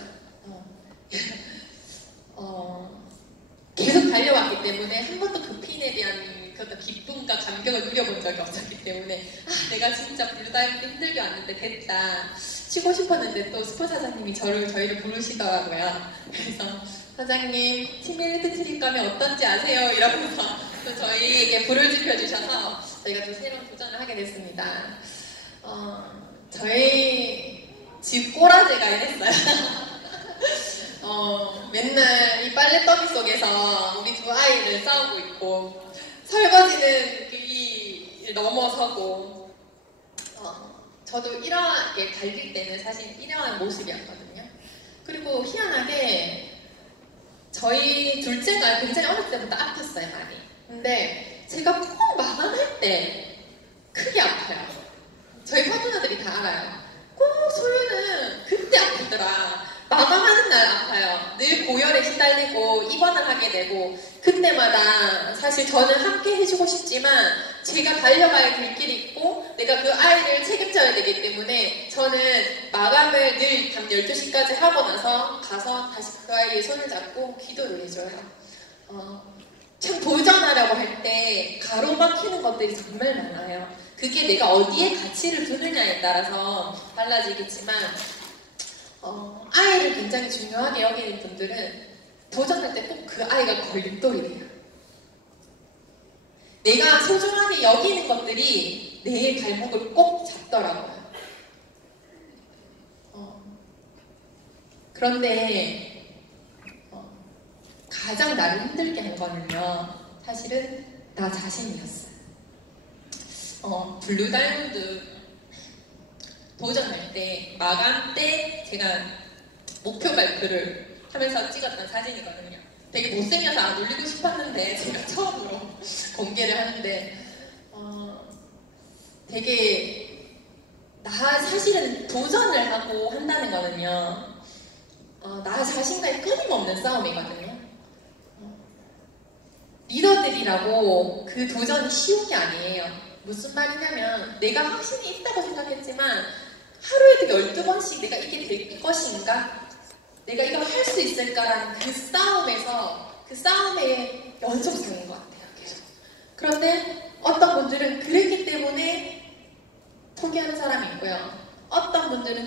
계속 달려왔기 때문에 한 번도 그 핀에 대한 그런 기쁨과 감격을 누려본 적이 없었기 때문에 내가 진짜 블루 다이아몬드 힘들게 왔는데 됐다. 쉬고 싶었는데 또 스포 사장님이 저희를 부르시더라고요. 그래서 사장님 팀 일리트 트립 가면 어떤지 아세요? 이러면서 또 저희에게 불을 지펴주셔서 저희가 또 새로운 도전을 하게 됐습니다. 저희 집 꼬라지가 이랬어요. 맨날 이 빨래더미 속에서 우리 두 아이를 싸우고 있고 설거지는 이 넘어서고 저도 이러하게 달릴 때는 사실 이러한 모습이었거든요. 그리고 희한하게 저희 둘째가 굉장히 어릴 때부터 아팠어요, 많이. 근데 제가 꼭 마감할 때 크게 아파요. 저희 파트너들이 다 알아요. 꼭 소유는 그때 아프더라. 마감하는 날 아파요. 늘 고열에 시달리고 입원을 하게 되고 그때마다 사실 저는 함께 해주고 싶지만 제가 달려가야 될 길이 있고 내가 그 아이를 책임져야 되기 때문에 저는 마감을 늘 밤 12시까지 하고 나서 가서 다시 그 아이의 손을 잡고 기도를 해줘요. 참 도전하려고 할 때 가로막히는 것들이 정말 많아요. 그게 내가 어디에 가치를 두느냐에 따라서 달라지겠지만 아이를 굉장히 중요하게 여기는 분들은 도전할 때 꼭 그 아이가 걸림돌이 돼요. 내가 소중하게 여기는 것들이 내 발목을 꼭 잡더라고요. 그런데 가장 나를 힘들게 한 거는요, 사실은 나 자신이었어요. 블루 다이몬드 도전할 때, 마감 때 제가 목표 발표를 하면서 찍었던 사진이거든요. 되게 못생겨서 안 올리고 싶었는데 제가 처음으로 공개를 하는데 되게 사실은 도전을 하고 한다는 거는요, 나 자신과의 끊임없는 싸움이거든요. 리더들이라고 그 도전이 쉬운 게 아니에요. 무슨 말이냐면 내가 확신이 있다고 생각했지만 하루에도 12번씩 내가 이게 될 것인가? 내가 이걸 할 수 있을까라는 그 싸움에서 그 싸움의 연속성인 것 같아요. 계속. 그런데 어떤 분들은 그랬기 때문에 포기하는 사람이 있고요. 어떤 분들은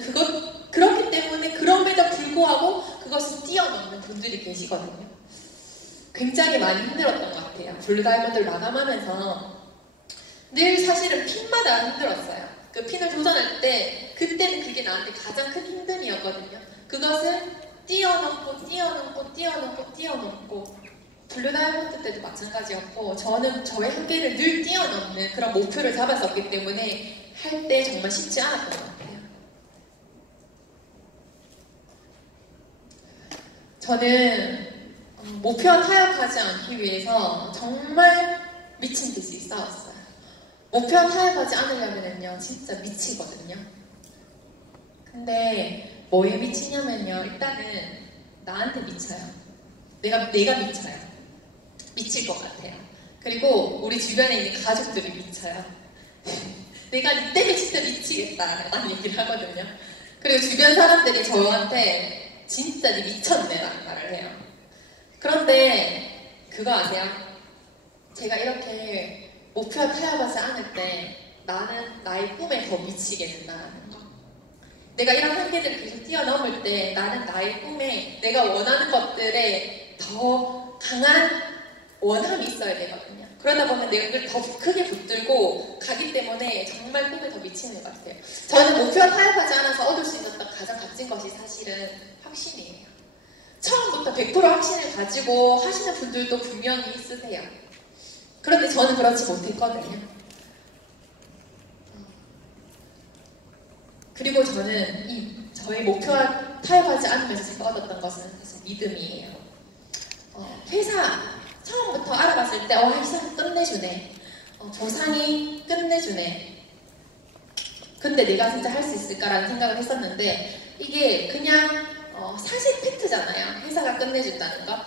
그렇기 때문에 그럼에도 불구하고 그것을 뛰어넘는 분들이 계시거든요. 굉장히 많이 힘들었던 것 같아요. 블루 다이몬드를 마감하면서 늘 사실은 핀마다 힘들었어요. 그 핀을 도전할 때 그때는 그게 나한테 가장 큰 힘듦이었거든요. 그것을 뛰어넘고 블루 다이몬드 때도 마찬가지였고 저는 저의 한계를 늘 뛰어넘는 그런 목표를 잡았었기 때문에 할 때 정말 쉽지 않았던 것 같아요. 저는 목표와 타협하지 않기 위해서 정말 미친 듯이 싸웠어요. 목표와 타협하지 않으려면요 진짜 미치거든요. 근데 뭐에 미치냐면요, 일단은 나한테 미쳐요. 내가 미쳐요. 미칠 것 같아요. 그리고 우리 주변에 있는 가족들이 미쳐요. 내가 니 때문에 진짜 미치겠다 라는 얘기를 하거든요. 그리고 주변 사람들이 저한테 진짜 니 미쳤네 라는 말을 해요. 그런데 그거 아세요? 제가 이렇게 목표와 타협하지 않을 때 나는 나의 꿈에 더 미치게 된다는 거. 내가 이런 한계들을 계속 뛰어넘을 때 나는 나의 꿈에 내가 원하는 것들에 더 강한 원함이 있어야 되거든요. 그러다 보면 내가 그걸 더 크게 붙들고 가기 때문에 정말 꿈에 더 미치는 것 같아요. 저는 목표와 타협하지 않아서 얻을 수 있었던 가장 값진 것이 사실은 확신이에요. 처음부터 100% 확신을 가지고 하시는 분들도 분명히 있으세요. 그런데 저는 그렇지 못했거든요. 그리고 저는 저의 목표와 타협하지 않으면서 제가 얻었던 것은 사실 믿음이에요. 회사 처음부터 알아봤을 때 회사는 끝내주네. 보상이 끝내주네. 근데 내가 진짜 할 수 있을까라는 생각을 했었는데 이게 그냥 사실 팩트잖아요. 회사가 끝내준다는 거.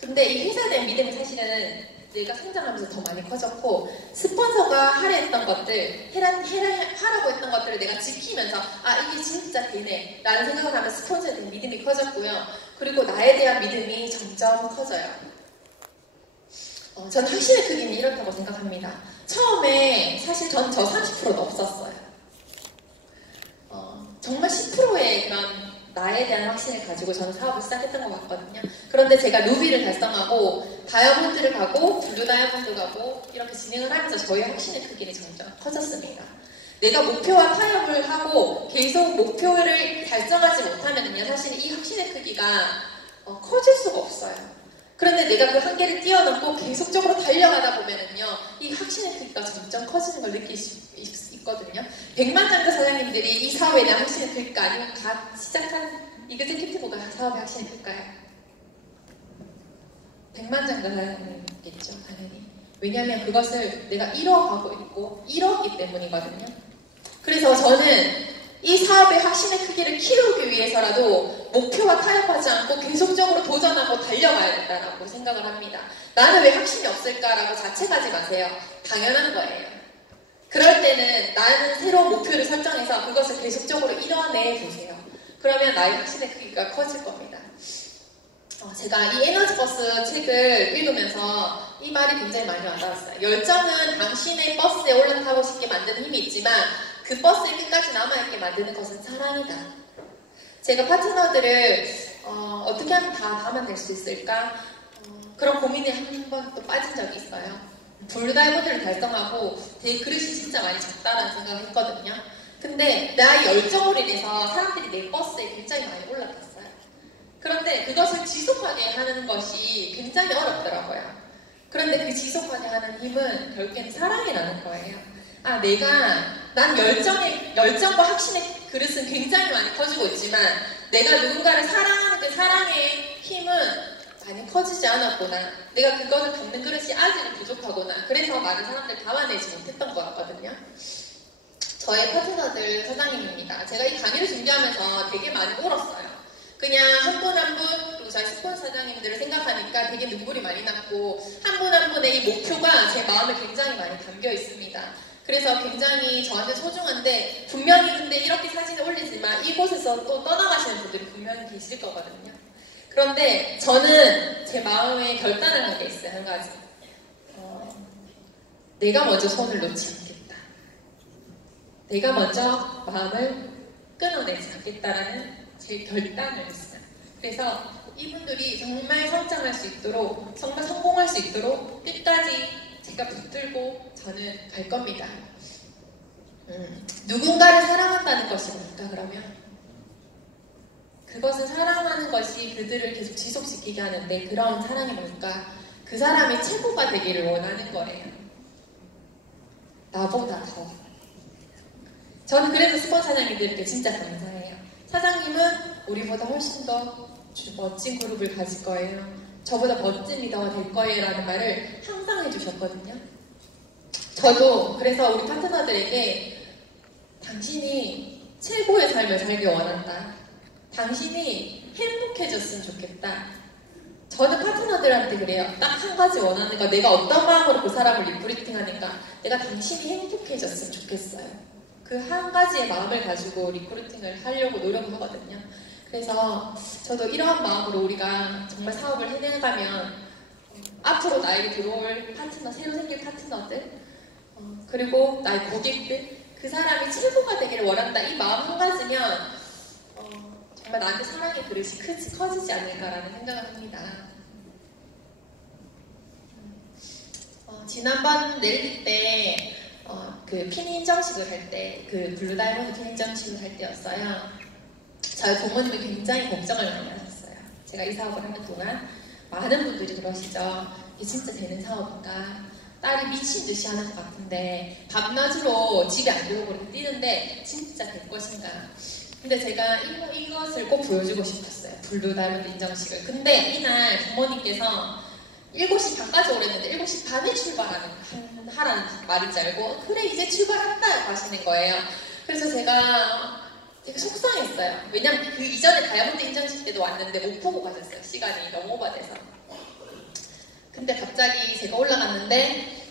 근데 이 회사에 대한 믿음이 사실은 내가 성장하면서 더 많이 커졌고 스폰서가 하려 했던 것들, 하라고 했던 것들을 내가 지키면서 이게 진짜 되네 라는 생각을 하면서 스폰서에 대한 믿음이 커졌고요. 그리고 나에 대한 믿음이 점점 커져요. 전 확신의 크기는 이렇다고 생각합니다. 처음에 사실 저 30%도 없었어요. 정말 10%의 그런 나에 대한 확신을 가지고 저는 사업을 시작했던 것 같거든요. 그런데 제가 루비를 달성하고 다이아몬드를 가고 블루 다이아몬드 가고 이렇게 진행을 하면서 저의 확신의 크기는 점점 커졌습니다. 내가 목표와 타협을 하고 계속 목표를 달성하지 못하면요 사실 이 확신의 크기가 커질 수가 없어요. 그런데 내가 그 한계를 뛰어넘고 계속적으로 달려가다 보면은요 이 확신의 크기가 점점 커지는 걸 느낄 수 있거든요. 백만장자 사장님들이 이 사업에 대한 확신이 클까? 아니면 갓 시작한 이그제큐티브가 사업에 확신이 클까요? 백만장자 사장님이겠죠, 당연히. 왜냐하면 그것을 내가 이뤄가고 있고 이뤘기 때문이거든요. 그래서 저는 이 사업의 확신의 크기를 키우기 위해서라도 목표와 타협하지 않고 계속적으로 도전하고 달려가야 된다고 생각을 합니다. 나는 왜 확신이 없을까라고 자책하지 마세요. 당연한 거예요. 그럴 때는 나는 새로운 목표를 설정해서 그것을 계속적으로 이뤄내 보세요. 그러면 나의 확신의 크기가 커질 겁니다. 제가 이 에너지버스 책을 읽으면서 이 말이 굉장히 많이 와닿았어요. 열정은 당신의 버스에 올라타고 싶게 만드는 힘이 있지만 그 버스에 끝까지 남아있게 만드는 것은 사랑이다. 제가 파트너들을 어떻게 하면 다 담아낼 수 있을까? 그런 고민에 한 번 또 빠진 적이 있어요. 블루다이버드를 달성하고 되게 그릇이 진짜 많이 작다라는 생각을 했거든요. 근데 나의 열정으로 인해서 사람들이 내 버스에 굉장히 많이 올라탔어요. 그런데 그것을 지속하게 하는 것이 굉장히 어렵더라고요. 그런데 그 지속하게 하는 힘은 결국엔 사랑이라는 거예요. 난 열정과 확신의 그릇은 굉장히 많이 커지고 있지만 내가 누군가를 사랑하는 그 사랑의 힘은 많이 커지지 않았구나. 내가 그거를 담는 그릇이 아직은 부족하구나. 그래서 많은 사람들 담아내지 못했던 것 같거든요. 저의 파트너들 사장님입니다. 제가 이 강의를 준비하면서 되게 많이 울었어요. 그냥 한 분 한 분, 그리고 저희 스폰서 사장님들을 생각하니까 되게 눈물이 많이 났고 한 분 한 분의 이 목표가 제 마음에 굉장히 많이 담겨 있습니다. 그래서 굉장히 저한테 소중한데 분명히 근데 이렇게 사진을 올리지만 이곳에서 또 떠나가시는 분들이 분명히 계실 거거든요. 그런데 저는 제 마음에 결단을 하게 있어요. 한 가지. 내가 먼저 손을 놓지 않겠다. 내가 먼저 마음을 끊어내지 않겠다라는 제 결단을 했어요. 그래서 이분들이 정말 성장할 수 있도록, 정말 성공할 수 있도록 끝까지 제가 붙들고 저는 갈 겁니다. 누군가를 사랑한다는 것이 뭘까 그러면? 그것을 사랑하는 것이 그들을 계속 지속시키게 하는데 그런 사랑이 뭘까? 그 사람이 최고가 되기를 원하는 거래요. 나보다 더. 저는 그래서 스폰 사장님들께 진짜 감사해요. 사장님은 우리보다 훨씬 더 멋진 그룹을 가질 거예요. 저보다 멋진 리더가 될 거예요 라는 말을 항상 해주셨거든요. 저도 그래서 우리 파트너들에게 당신이 최고의 삶을 살기 원한다. 당신이 행복해졌으면 좋겠다. 저는 파트너들한테 그래요. 딱 한 가지 원하는 거, 내가 어떤 마음으로 그 사람을 리크루팅 하니까 내가 당신이 행복해졌으면 좋겠어요. 그 한 가지의 마음을 가지고 리크루팅을 하려고 노력하거든요. 그래서 저도 이러한 마음으로 우리가 정말 사업을 해내가면 앞으로 나에게 들어올 파트너, 새로 생길 파트너들 그리고 나의 고객들 그 사람이 최고가 되기를 원한다. 이 마음 한 가지면 정말 나한테 사랑의 그릇이 커지지 않을까라는 생각을 합니다. 지난번 넬리 때 그 핀 인정식을 할 때, 그 블루다이몬드 핀 인정식을 할 때였어요. 저희 부모님이 굉장히 걱정을 많이 하셨어요. 제가 이 사업을 하는 동안 많은 분들이 그러시죠. 이게 진짜 되는 사업인가? 딸이 미친 듯이 하는 것 같은데 밤낮으로 집에 안 들어오고 뛰는데 진짜 될 것인가? 근데 제가 이것을 꼭 보여주고 싶었어요. 블루다이몬드 인정식을. 근데 이날 부모님께서 7시 반까지 오랬는데 7시 반에 출발하라는 말인지 알고 그래 이제 출발한다 하시는 거예요. 그래서 제가 되게 속상했어요. 왜냐면 그 이전에 다이아몬드 인정식 때도 왔는데 못 보고 가셨어요. 시간이 너무 오버돼서. 근데 갑자기 제가 올라갔는데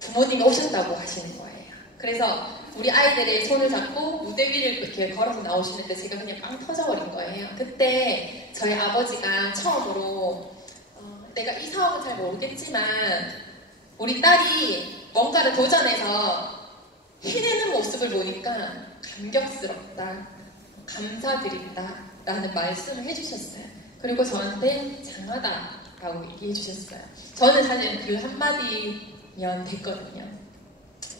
부모님이 오셨다고 하시는 거예요. 그래서 우리 아이들의 손을 잡고 무대 위를 이렇게 걸어서 나오시는데 제가 그냥 빵 터져버린 거예요. 그때 저희 아버지가 처음으로 내가 이 사업은 잘 모르겠지만 우리 딸이 뭔가를 도전해서 해내는 모습을 보니까 감격스럽다, 감사드린다 라는 말씀을 해주셨어요. 그리고 저한테 장하다라고 얘기해 주셨어요. 저는 사실 그 한마디면 됐거든요.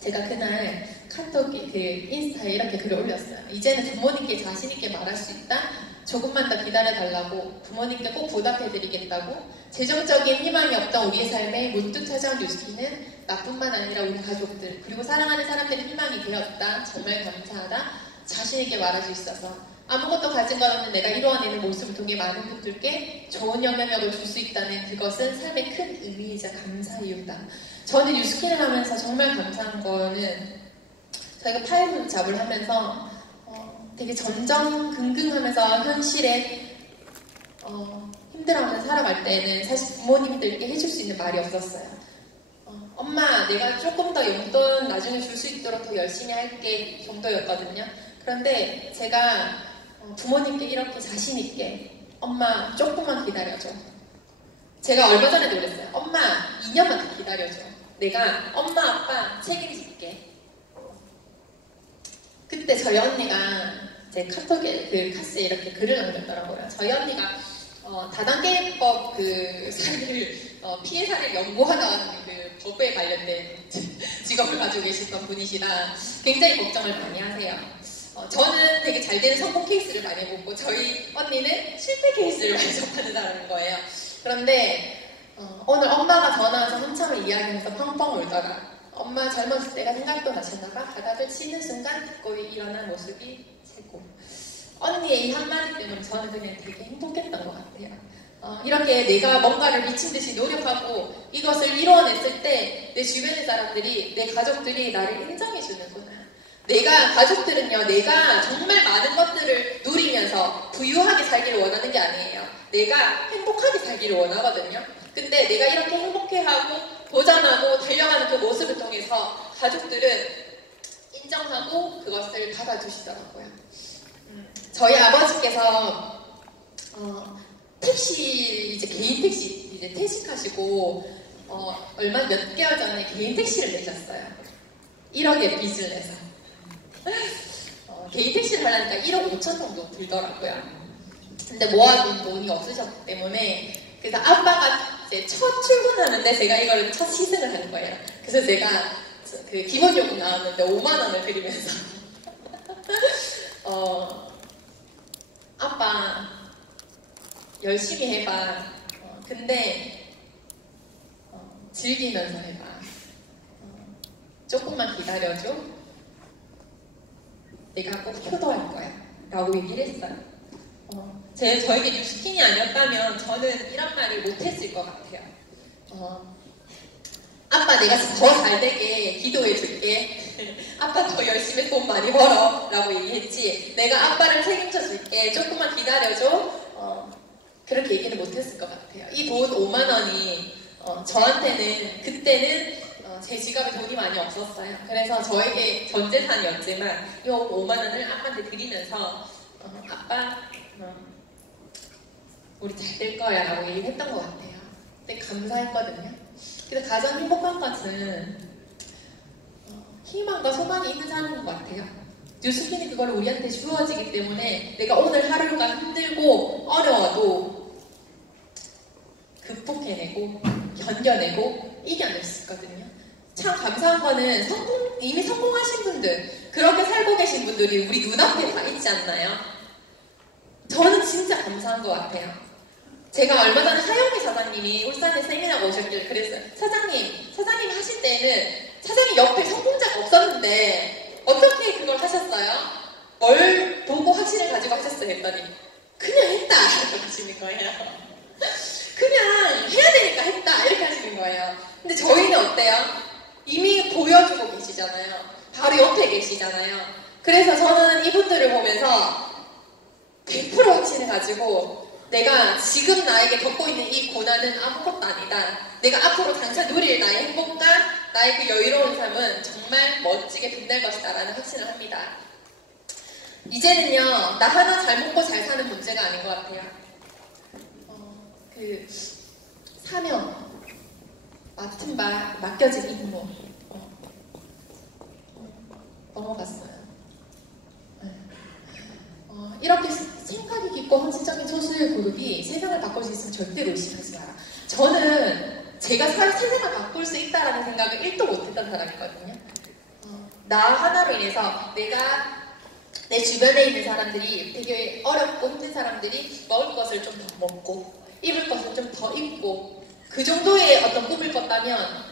제가 그날 카톡에 그 인스타에 이렇게 글을 올렸어요. 이제는 부모님께 자신있게 말할 수 있다. 조금만 더 기다려달라고, 부모님께 꼭 보답해드리겠다고, 재정적인 희망이 없던 우리의 삶에 문득 찾아온 뉴스키는 나뿐만 아니라 우리 가족들 그리고 사랑하는 사람들의 희망이 되었다. 정말 감사하다. 자신있게 말할 수 있어서 아무것도 가진 것 없는 내가 이루어내는 모습을 통해 많은 분들께 좋은 영향력을 줄 수 있다는 그것은 삶의 큰 의미이자 감사 이유다. 저는 뉴스키를 하면서 정말 감사한 거는 저희가 파일을 잡을 하면서 되게 전전긍긍하면서 현실에 힘들어하면서 살아갈 때는 사실 부모님들께 해줄 수 있는 말이 없었어요. 엄마, 내가 조금 더 용돈 나중에 줄 수 있도록 더 열심히 할게 정도였거든요. 그런데 제가 부모님께 이렇게 자신있게 엄마, 조금만 기다려줘. 제가 얼마 전에도 그랬어요. 엄마, 2년만 더 기다려줘. 내가 엄마, 아빠 책임질게. 그때 저희 언니가 제 카톡에, 그 카스에 이렇게 글을 남겼더라고요. 저희 언니가 다단계법 그 피해 사례를 연구하던 그 법에 관련된 직업을 가지고 계시던 분이시라 굉장히 걱정을 많이 하세요. 저는 되게 잘 되는 성공 케이스를 많이 보고 저희 언니는 실패 케이스를 많이 접하는 사람인 거예요. 그런데 오늘 엄마가 전화와서 한참을 이야기하면서 펑펑 울다가 엄마 젊었을 때가 생각도 나셨나봐 바닥을 치는 순간 듣고 일어난 모습이 최고. 언니의 이 한마디 때문에 저는 그냥 되게 행복했던 것 같아요. 이렇게 내가 뭔가를 미친 듯이 노력하고 이것을 이루어냈을 때 내 주변의 사람들이, 내 가족들이 나를 인정해주는구나. 가족들은요, 내가 정말 많은 것들을 누리면서 부유하게 살기를 원하는 게 아니에요. 내가 행복하게 살기를 원하거든요. 근데 내가 이렇게 행복해하고 도전하고 달려가는 그 모습을 통해서 가족들은 인정하고 그것을 받아주시더라고요. 저희 아버지께서 택시, 이제 개인 택시 이제 퇴직하시고 얼마 몇 개월 전에 개인 택시를 내셨어요. 1억의 빚을 내서. 개인 택시를 하려니까 1억 5천 정도 들더라고요. 근데 모아둔 돈이 없으셨기 때문에 그래서 아빠가 이제 첫 출근하는데 제가 이거를 첫 시승을 하는 거예요. 그래서 제가 그 기본요금 나왔는데 5만 원을 드리면서 아빠 열심히 해봐. 근데 즐기면서 해봐. 조금만 기다려줘. 내가 꼭 효도할 거야. 라고 얘기를 했어요. 저에게 뉴스킨이 아니었다면 저는 이런 말을 못했을 것 같아요. 아빠 내가 더 잘되게 기도해줄게. 아빠 더 열심히 돈 많이 벌어. 라고 얘기했지. 내가 아빠를 책임져줄게. 조금만 기다려줘. 그렇게 얘기는 못했을 것 같아요. 이 돈 5만 원이 저한테는 그때는 제 지갑에 돈이 많이 없었어요. 그래서 저에게 전 재산이었지만 이 5만 원을 아빠한테 드리면서 아빠 우리 잘 될 거야 라고 얘기했던 것 같아요. 근데 감사했거든요. 그래서 가장 행복한 것은 희망과 소망이 있는 사람인 것 같아요. 뉴스킨이 그걸 우리한테 주어지기 때문에 내가 오늘 하루가 힘들고 어려워도 극복해내고 견뎌내고 이겨낼 수 있거든요. 참 감사한 거는 이미 성공하신 분들, 그렇게 살고 계신 분들이 우리 눈앞에 다 있지 않나요? 저는 진짜 감사한 것 같아요. 제가 얼마 전에 하영미 사장님이 울산에 세미나가 오셨길래 그랬어요. 사장님 하실 때는 사장님 옆에 성공자가 없었는데 어떻게 그걸 하셨어요? 뭘 보고 확신을 가지고 하셨어요? 했더니 그냥 했다 이렇게 하시는 거예요. 그냥 해야 되니까 했다 이렇게 하시는 거예요. 근데 저희는 어때요? 이미 보여주고 계시잖아요. 바로 옆에 계시잖아요. 그래서 저는 이분들을 보면서 100% 확신을 가지고 내가 지금 나에게 겪고 있는 이 고난은 아무것도 아니다. 내가 앞으로 당장 누릴 나의 행복과 나의 그 여유로운 삶은 정말 멋지게 빛날 것이다 라는 확신을 합니다. 이제는요, 나 하나 잘 먹고 잘 사는 문제가 아닌 것 같아요. 그 사명, 맡은 바, 맡겨진 임무 넘어갔어요. 이렇게 생각이 깊고 헌신적인 소수의 그룹이 세상을 바꿀 수 있으면 절대로 의심하지 마라. 저는 제가 세상을 바꿀 수 있다라는 생각을 1도 못했던 사람이거든요. 나 하나로 인해서 내가 내 주변에 있는 사람들이 되게 어렵고 힘든 사람들이 먹을 것을 좀 더 먹고 입을 것을 좀 더 입고 그 정도의 어떤 꿈을 꿨다면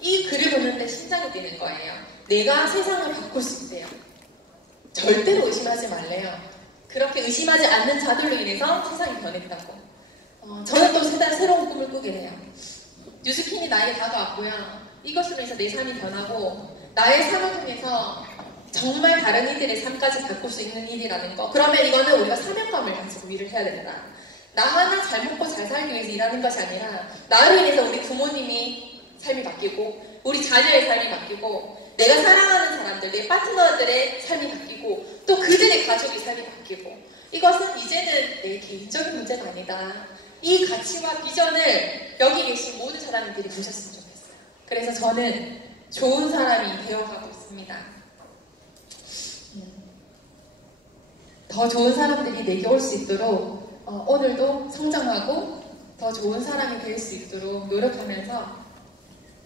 이 글을 보는데 심장이 뛰는 거예요. 내가 세상을 바꿀 수 있대요. 절대로 의심하지 말래요. 그렇게 의심하지 않는 자들로 인해서 세상이 변했다고. 저는 또 새로운 꿈을 꾸게 돼요. 뉴스킨이 나에게 다가왔고요. 이것으로 해서 내 삶이 변하고 나의 삶을 통해서 정말 다른 이들의 삶까지 바꿀 수 있는 일이라는 거. 그러면 이거는 우리가 사명감을 가지고 일을 해야 된다. 나 하나 잘 먹고 잘 살기 위해서 일하는 것이 아니라 나로 인해서 우리 부모님이 삶이 바뀌고 우리 자녀의 삶이 바뀌고 내가 사랑하는 사람들, 내 파트너들의 삶이 바뀌고 또 그들의 가족의 삶이 바뀌고 이것은 이제는 내 개인적인 문제가 아니다. 이 가치와 비전을 여기 계신 모든 사람들이 보셨으면 좋겠어요. 그래서 저는 좋은 사람이 되어가고 있습니다. 더 좋은 사람들이 내게 올 수 있도록 오늘도 성장하고 더 좋은 사람이 될 수 있도록 노력하면서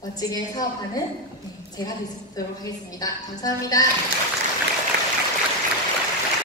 멋지게 사업하는 제가 되도록 하겠습니다. 감사합니다.